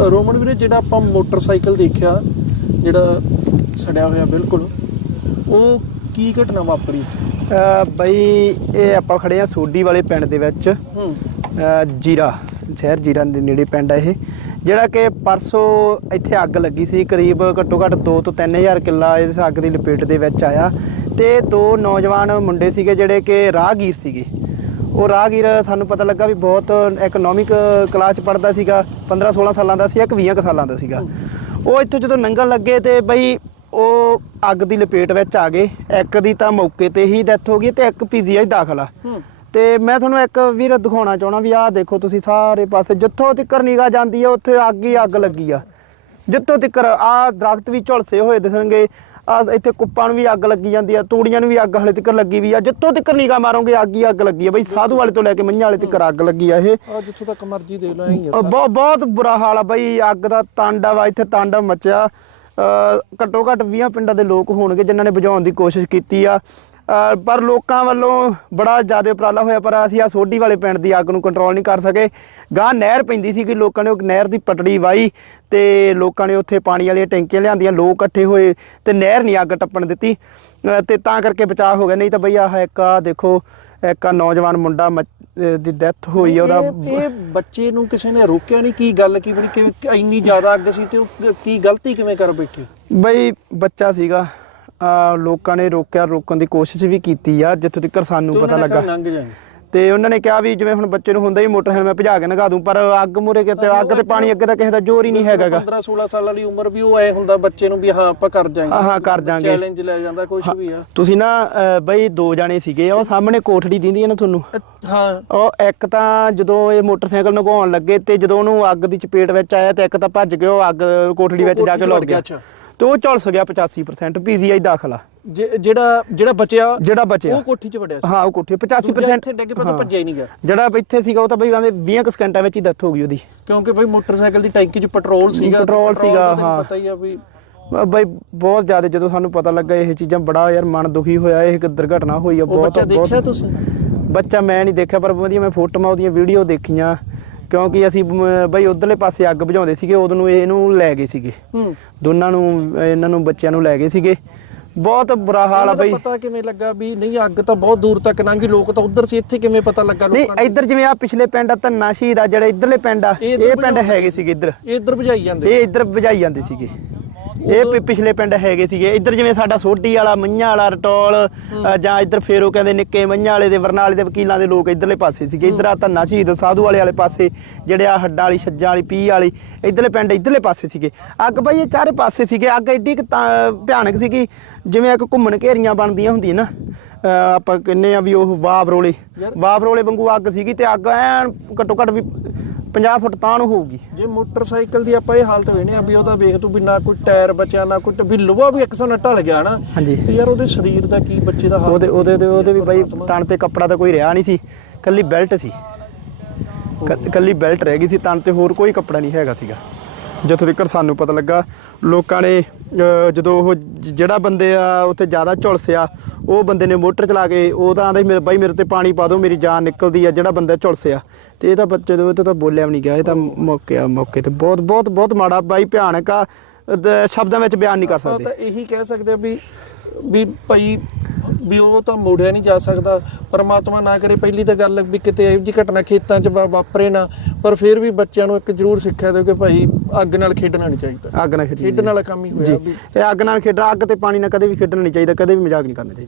Roman ਵੀਰੇ ਜਿਹੜਾ ਆਪਾਂ ਮੋਟਰਸਾਈਕਲ ਦੇਖਿਆ ਜਿਹੜਾ ਸੜਿਆ ਹੋਇਆ ਬਿਲਕੁਲ ਉਹ ਕੀ ਘਟਨਾ ਵਾਪਰੀ? ਬਈ ਇਹ ਆਪਾਂ ਖੜੇ ਆ ਸੋਡੀ ਵਾਲੇ ਪਿੰਡ ਦੇ ਵਿੱਚ। ਜੀਰਾ ਸ਼ਹਿਰ ਜੀਰਾ ਦੇ ਨੇੜੇ ਪਿੰਡ ਆ ਇਹ। ਜਿਹੜਾ ਕਿ ਪਰਸੋਂ ਇੱਥੇ ਅੱਗ ਲੱਗੀ ਸੀ ਕਰੀਬ ਘੱਟੋ ਘੱਟ 2 ਤੋਂ 3000 ਕਿੱਲਾ ਇਸ ਅੱਗ ਦੀ ਲਪੇਟ ਦੇ ਵਿੱਚ ਆਇਆ। ਤੇ ਦੋ ਨੌਜਵਾਨ ਮੁੰਡੇ ਸੀਗੇ ਜਿਹੜੇ ਕਿ ਰਾਹਗੀਰ ਸੀਗੇ। ਉਹ ਰਾਹਗੀਰ ਸਾਨੂੰ ਪਤਾ ਲੱਗਾ ਵੀ ਬਹੁਤ ਇਕਨੋਮਿਕ ਕਲਾਸ ਚ ਪੜਦਾ ਸੀਗਾ 15 16 ਸਾਲਾਂ ਦਾ ਸੀ ਇੱਕ 20 ਕੁ ਸਾਲਾਂ ਦਾ ਸੀਗਾ। ਉਹ ਇੱਥੋਂ ਜਦੋਂ ਲੰਘਣ ਲੱਗੇ ਤੇ ਬਈ ਉਹ ਅੱਗ ਦੀ ਲਪੇਟ ਵਿੱਚ ਆ ਗਏ ਇੱਕ ਦੀ ਤਾਂ ਮੌਕੇ ਤੇ ਹੀ ਡੈਥ ਹੋ ਗਈ ਤੇ ਇੱਕ ਪੀਜੀਆਈ ਦਾਖਲ ਹੂੰ। ਤੇ ਮੈਂ ਤੁਹਾਨੂੰ ਇੱਕ ਵੀਰ ਦਿਖਾਉਣਾ ਚਾਹਣਾ ਵੀ ਆਹ ਦੇਖੋ ਤੁਸੀਂ ਸਾਰੇ ਪਾਸੇ ਜਿੱਥੋਂ ਤੱਕ ਨਿਗਾਹ ਜਾਂਦੀ ਆ ਉੱਥੇ ਅੱਗ ਹੀ ਅੱਗ ਲੱਗੀ ਆ। ਜਿੱਥੋਂ ਤੱਕ ਆਹ ਦਰਖਤ ਵੀ ਝੁਲਸੇ ਹੋਏ ਦਿਸਣਗੇ ਆ ਇੱਥੇ ਕੁੱਪਾਂ ਨੂੰ ਵੀ ਅੱਗ ਲੱਗੀ ਜਾਂਦੀ ਆ ਤੂੜੀਆਂ ਨੂੰ ਵੀ ਅੱਗ ਹਲੇ ਤੱਕ ਲੱਗੀ ਵੀ ਆ। ਜਿੱਥੋਂ ਤੱਕ ਨਿਗਾਹ ਮਾਰੋਗੇ ਅੱਗ ਹੀ ਅੱਗ ਲੱਗੀ ਆ ਬਈ ਸਾਧੂ ਵਾਲੇ ਤੋਂ ਲੈ ਕੇ ਮੰਝਾਂ ਵਾਲੇ ਤੱਕ ਅੱਗ ਲੱਗੀ ਆ ਇਹ। ਆ ਜਿੱਥੋਂ ਤੱਕ ਮਰਜ਼ੀ ਦੇ ਲਓ ਐਂ ਹੀ ਆ ਬਹੁਤ ਬਹੁਤ ਬੁਰਾ ਹਾਲ ਆ ਬਈ ਅੱਗ ਦਾ ਤਾਂਡਵ ਆ ਇੱਥੇ ਤਾਂਡਵ ਮਚਿਆ। ਘੱਟੋ ਘੱਟ 20 ਪਿੰਡਾਂ ਦੇ ਲੋਕ ਹੋਣਗੇ ਜਿਨ੍ਹਾਂ ਨੇ ਬੁਝਾਉਣ ਦੀ ਕੋਸ਼ਿਸ਼ ਕੀਤੀ ਆ। ਪਰ ਲੋਕਾਂ ਵੱਲੋਂ ਬੜਾ ਜ਼ਿਆਦਾ ਉਪਰਾਲਾ ਹੋਇਆ ਪਰ ਅਸੀਂ ਆ ਸੋਢੀ ਵਾਲੇ ਪਿੰਡ ਦੀ ਅੱਗ ਨੂੰ ਕੰਟਰੋਲ ਨਹੀਂ ਕਰ ਸਕੇ। ਗਾਂ ਨਹਿਰ ਪੈਂਦੀ ਸੀ ਕਿ ਲੋਕਾਂ ਨੇ ਉਹ ਨਹਿਰ ਦੀ ਪਟੜੀ ਵਾਈ ਤੇ ਲੋਕਾਂ ਨੇ ਉੱਥੇ ਪਾਣੀ ਵਾਲੀਆਂ ਟੈਂਕੀਆਂ ਲਿਆਂਦੀਆਂ ਲੋਕ ਇਕੱਠੇ ਹੋਏ ਤੇ ਨਹਿਰ ਨਹੀਂ ਅੱਗ ਟੱਪਣ ਦਿੱਤੀ। ਤੇ ਤਾਂ ਕਰਕੇ ਬਚਾਅ ਹੋ ਗਿਆ। ਨਹੀਂ ਤਾਂ ਬਈ ਆਹ ਇੱਕ ਆ ਦੇਖੋ ਇੱਕ ਨੌਜਵਾਨ ਮੁੰਡਾ ਦੀ ਡੈਥ ਹੋਈ ਉਹਦਾ ਇਹ- ਬੱਚੇ ਨੂੰ ਕਿਸੇ ਨੇ ਰੋਕਿਆ ਨਹੀਂ ਕੀ ਗੱਲ ਕੀ ਬਣੀ? ਕਿ ਕਿ ਇੰਨੀ ਜ਼ਿਆਦਾ ਅੱਗ ਸੀ ਤੇ ਉਹ ਕ- ਗਲਤੀ ਕਿਵੇਂ ਕਰ ਬੈਠੇ? ਬਈ ਬੱਚਾ ਸੀਗਾ। ਲੋਕਾਂ ਨੇ ਰੋਕਿਆ ਰੋਕਣ ਦੀ ਕੋਸ਼ਿਸ਼ ਵੀ ਕੀਤੀ ਆ ਜਿੱਥੋਂ ਤੱਕ ਸਾਨੂੰ ਪਤਾ ਲੱਗਾ। ਘਰ ਲੰਘ ਜਾਏ ਤੇ ਉਹਨਾਂ ਨੇ ਕਿਹਾ ਵੀ ਜਿਵੇਂ ਹੁਣ ਬੱਚੇ ਨੂੰ ਹੁੰਦਾ ਹੀ ਮੋਟਰਸਾਈਕਲ ਮੈਂ ਭਜਾ ਕੇ ਨਗਾ ਦੂੰ ਪਰ ਅੱਗ ਮੂਰੇ ਕਿਤੇ ਅੱਗ ਤੇ ਪਾਣੀ ਅੱਗੇ ਤਾਂ ਕਿਸੇ ਦਾ ਜ਼ੋਰ ਹੀ ਨਹੀਂ ਹੈਗਾਗਾ 15 16 ਸਾਲ ਵਾਲੀ ਉਮਰ ਵੀ ਉਹ ਐ ਹੁੰਦਾ ਬੱਚੇ ਨੂੰ ਵੀ ਹਾਂ ਆਪਾਂ ਕਰ ਜਾਾਂਗੇ ਹਾਂ, ਹਾਂ, ਕਰ ਜਾਾਂਗੇ। ਚੈਲੰਜ ਲੈ ਜਾਂਦਾ ਕੁਝ ਵੀ ਆ। ਤੁਸੀਂ ਨਾ ਬਈ ਦੋ ਜਾਣੇ ਸੀਗੇ ਉਹ ਸਾਹਮਣੇ ਕੋਠੜੀ ਦਿੰਦੀ ਹੈ ਨਾ ਤੁਹਾਨੂੰ। ਹਾਂ। ਉਹ ਇੱਕ ਤਾਂ ਜਦੋਂ ਇਹ ਮੋਟਰਸਾਈਕਲ ਨਗਾਉਣ ਲੱਗੇ ਤੇ ਜਦੋਂ ਉਹਨੂੰ ਅੱਗ ਦੀ ਚਪੇਟ ਵਿੱਚ ਆਇਆ ਤੇ ਇੱਕ ਤਾਂ ਭੱਜ ਗਿਆ ਉਹ ਅੱਗ ਕੋਠੜੀ ਵਿੱਚ ਜਾ ਕੇ ਲੁੜ ਗਿਆ। ਤੇ ਉਹ ਝੁਲਸ ਗਿਆ 85% ਪੀਜੀਆਈ ਦਾਖਲਾ। ਜਿਹੜਾ ਜਿਹੜਾ ਬਚਿਆ ਜਿਹੜਾ ਬਚਿਆ। ਉਹ ਕੋਠੀ 'ਚ ਵੜਿਆ ਸੀ। ਹਾਂ ਉਹ ਕੋਠੀ ਦੂਜਾ 85% ਇੱਥੇ ਡਿੱਗ ਪਿਆ ਤਾਂ ਭੱਜਿਆ ਹੀ ਨਹੀਂ ਗਿਆ। ਜਿਹੜਾ ਇੱਥੇ ਸੀਗਾ ਉਹ ਤਾਂ ਬਈ ਕਹਿੰਦੇ 20 ਕੁ ਸਕਿੰਟਾਂ ਵਿੱਚ ਹੀ ਡੈਥ ਹੋ ਗਈ ਉਹਦੀ। ਕਿਉਂਕਿ ਭਾਈ ਮੋਟਰਸਾਈਕਲ ਦੀ ਟੈਂਕੀ 'ਚ ਪੈਟਰੋਲ ਸੀਗਾ ਪੈਟਰੋਲ ਸੀਗਾ, ਹਾਂ। ਪਤਾ ਹੀ ਆ ਵੀ ਬਈ ਬਹੁਤ ਜ਼ਿਆਦਾ ਜਦੋਂ ਸਾਨੂੰ ਪਤਾ ਲੱਗਾ ਇਹ ਚੀਜ਼ਾਂ ਬੜਾ ਯਾਰ ਮਨ ਦੁਖੀ ਹੋਇਆ ਇਹ ਇੱਕ ਦੁਰਘਟਨਾ ਹੋਈ ਆ ਬਹੁਤ ਬੱਚਾ ਦੇਖਿਆ ਤੁਸੀਂ? ਬੱਚਾ ਮੈਂ ਨਹੀਂ ਦੇਖਿਆ ਪਰ ਵਧੀਆ ਮੈਂ ਫੋਟੋਆਂ ਉਹਦੀਆਂ ਵੀਡੀਓ ਦੇਖੀਆਂ। ਕਿਉਂਕਿ ਅਸੀਂ ਮ, ਬਈ ਉਧਰਲੇ ਪਾਸੇ ਅੱਗ ਬੁਝਾਉਂਦੇ ਸੀਗੇ ਉਦੋਂ ਨੂੰ ਇਹਨੂੰ ਲੈ ਗਏ ਸੀਗੇ। ਹੂੰ। ਦੋਨਾਂ ਨੂੰ ਇਹਨਾਂ ਨੂੰ ਬੱਚਿਆਂ ਨੂੰ ਲੈ ਗਏ ਸੀਗੇ। ਬਹੁਤ ਬੁਰਾ ਹਾਲ ਆ ਬਈ। ਪਤਾ ਕਿਵੇਂ ਲੱਗਾ ਵੀ ਨਹੀਂ ਅੱਗ ਤਾਂ ਬਹੁਤ ਦੂਰ ਤੱਕ ਲੰਘੀ ਲੋਕ ਤਾਂ ਉਧਰ ਸੀ ਇੱਥੇ ਕਿਵੇਂ ਪਤਾ ਲੱਗਾ ਨਹੀਂ ਲੋਕਾਂ ਨੂੰ? ਇੱਧਰ ਜਿਵੇਂ ਆ ਪਿਛਲੇ ਪਿੰਡ ਆ ਧੰਨਾ ਸ਼ਹੀਦ ਆ ਜਿਹੜੇ ਇੱਧਰਲੇ ਪਿੰਡ ਆ ਇਹ ਪਿੰਡ ਬੁਝਾਉਂਦੇ ਹੈਗੇ ਸੀਗੇ ਇੱਧਰ। ਇਹ ਇੱਧਰ ਭਜਾਈ ਜਾਂਦੇ ਇਹ ਇੱਧਰ ਵਜਾਈ ਜਾਂਦੇ ਸੀਗੇ। ਇਹ ਪਿ- ਪਿਛਲੇ ਪਿੰਡ ਹੈਗੇ ਸੀਗੇ। ਇੱਧਰ ਜਿਵੇਂ ਸਾਡਾ ਸੋਢੀ ਵਾਲਾ ਮੰਝਾਂ ਵਾਲਾ ਰਟੋਲ ਅ, ਜਾਂ ਇੱਧਰ ਫੇਰੋ ਕਹਿੰਦੇ ਨਿੱਕੇ ਮੰਝਾਂ ਵਾਲੇ ਦੇ ਵਰਨਾਲੇ ਦੇ ਵਕੀਲਾਂ ਦੇ ਲੋਕ ਇੱਧਰਲੇ ਪਾਸੇ ਸੀਗੇ। ਇੱਧਰ ਆ ਧੰਨਾ ਸ਼ਹੀਦ ਸਾਧੂ ਵਾਲੇ ਵਾਲੇ ਪਾਸੇ ਜਿਹੜੇ ਆ ਹੱਡਾਂ ਵਾਲੀ ਛੱਜਾਂ ਵਾਲੀ ਪੀਹ ਵਾਲੀ ਇੱਧਰਲੇ ਪਿੰਡ ਇੱਧਰਲੇ ਪਾਸੇ ਸੀਗੇ। ਅੱਗ ਬਈ ਇਹ ਚਾਰੇ ਪਾਸੇ ਸੀਗੇ। ਅੱਗ ਐਡੀ ਕੁ ਤਾਂ ਭਿਆਨਕ ਸੀਗੀ। ਜਿਵੇਂ ਇੱਕ ਘੁੰਮਣ ਘੇਰੀਆਂ ਬਣਦੀਆਂ ਹੁੰਦੀਆਂ ਨਾ ਅ, ਆਪਾਂ ਕਹਿੰਨੇ ਆ ਵੀ ਉਹ ਵਾਵ ਰੋਲੇ। ਵਾਵ ਰੋਲੇ ਵਾਂਗੂ ਅੱਗ ਸੀਗੀ ਤੇ ਅੱਗ ਐਨ ਘੱਟੋ ਘੱਟ ਵੀ 50 ਫੁੱਟ ਤਾਂ ਨੂੰ ਹੋਊਗੀ। ਜੇ ਮੋਟਰਸਾਈਕਲ ਦੀ ਆਪਾਂ ਇਹ ਹਾਲਤ ਵੇਣੇ ਆ ਵੀ ਉਹਦਾ ਵੇਖ ਤੂੰ ਵੀ ਨਾ ਕੋਈ ਟਾਇਰ ਬਚਿਆ ਨਾ ਕੋਈ ਵੀ ਲੋਹਾ ਵੀ ਇੱਕ ਨਾਲ ਢਲ ਗਿਆ ਨਾ ਹਾਂਜੀ। ਤੇ ਯਾਰ ਉਹਦੇ ਸਰੀਰ ਦਾ ਕੀ ਬੱਚੇ ਦਾ ਹਾਲ ਉਹਦੇ ਉਹਦੇ ਤੇ ਉਹਦੇ ਵੀ ਬਾਈ ਤਣ ਤੇ ਕੱਪੜਾ ਤਾਂ ਕੋਈ ਰਿਹਾ ਨਹੀਂ ਸੀ ਕੱਲੀ ਬੈਲਟ ਸੀ। ਕੱਲੀ ਬੈਲਟ ਰਹਿ ਗਈ ਸੀ ਤਣ ਤੇ ਹੋਰ ਕੋਈ ਕੱਪੜਾ ਨਹੀਂ ਹੈਗਾ ਸੀਗਾ। ਜਿੱਥੋਂ ਤੱਕ ਸਾਨੂੰ ਪਤਾ ਲੱਗਾ। ਲੋਕਾਂ ਨੇ ਜਦੋਂ ਉਹ ਜਿਹੜਾ ਬੰਦੇ ਆ ਉੱਥੇ ਜ਼ਿਆਦਾ ਝੁਲਸਿਆ ਉਹ ਬੰਦੇ ਨੇ ਮੋਟਰ ਚਲਾ ਕੇ ਉਹ ਤਾਂ ਆਂਦਾ ਮੇਰੇ ਬਾਈ ਮੇਰੇ ਤੇ ਪਾਣੀ ਪਾ ਦਿਓ ਮੇਰੀ ਜਾਨ ਨਿਕਲਦੀ ਆ ਜਿਹੜਾ ਬੰਦਾ ਝੁਲਸਿਆ ਤੇ ਇਹ ਤਾਂ ਬੱਚੇ ਦੇ ਤੋਂ ਬੋਲਿਆ ਵੀ ਨਹੀਂ ਗਿਆ ਇਹ ਤਾਂ ਮੌਕੇ ਆ ਮੌਕੇ ਤੇ ਬਹੁਤ ਬਹੁਤ ਬਹੁਤ ਮਾੜਾ ਬਾਈ ਭਿਆਨਕ ਆ। ਸ਼ਬਦਾਂ ਵਿੱਚ ਬਿਆਨ ਨਹੀਂ ਕਰ ਸਕਦੇ। ਤਾਂ ਇਹੀ ਕਹਿ ਸਕਦੇ ਆ ਵੀ ਵੀ ਭਾਈ ਵੀ ਉਹ ਤਾਂ ਮੋੜਿਆ ਨਹੀਂ ਜਾ ਸਕਦਾ। ਪਰਮਾਤਮਾ ਨਾ ਕਰੇ ਪਹਿਲੀ ਤਾਂ ਗੱਲ ਵੀ ਕਿਤੇ ਇਹੋ ਜਿਹੀ ਘਟਨਾ ਖੇਤਾਂ 'ਚ ਵਾ- ਵਾਪਰੇ ਨਾ ਪਰ ਫਿਰ ਵੀ ਬੱਚਿਆਂ ਨੂੰ ਇੱਕ ਜ਼ਰੂਰ ਸਿੱਖਿਆ ਦਿਓ ਕਿ ਭਾਈ ਅੱਗ ਨਾਲ ਖੇਡਣਾ ਨਹੀਂ ਚਾਹੀਦਾ। ਅੱਗ ਨਾਲ ਖੇਡੀ ਖੇਡਣ ਵਾਲਾ ਕੰਮ ਹੀ ਜੀ। ਹੋਇਆ ਵੀ। ਇਹ ਅੱਗ ਨਾਲ ਖੇਡਣਾ ਅੱਗ ਤੇ ਪਾਣੀ ਨਾਲ ਕਦੇ ਵੀ ਖੇਡਣਾ ਨਹੀਂ ਚਾਹੀਦਾ ਕਦੇ ਵੀ ਮਜ਼ਾਕ ਨਹੀਂ ਕਰਨਾ ਚਾਹੀਦਾ।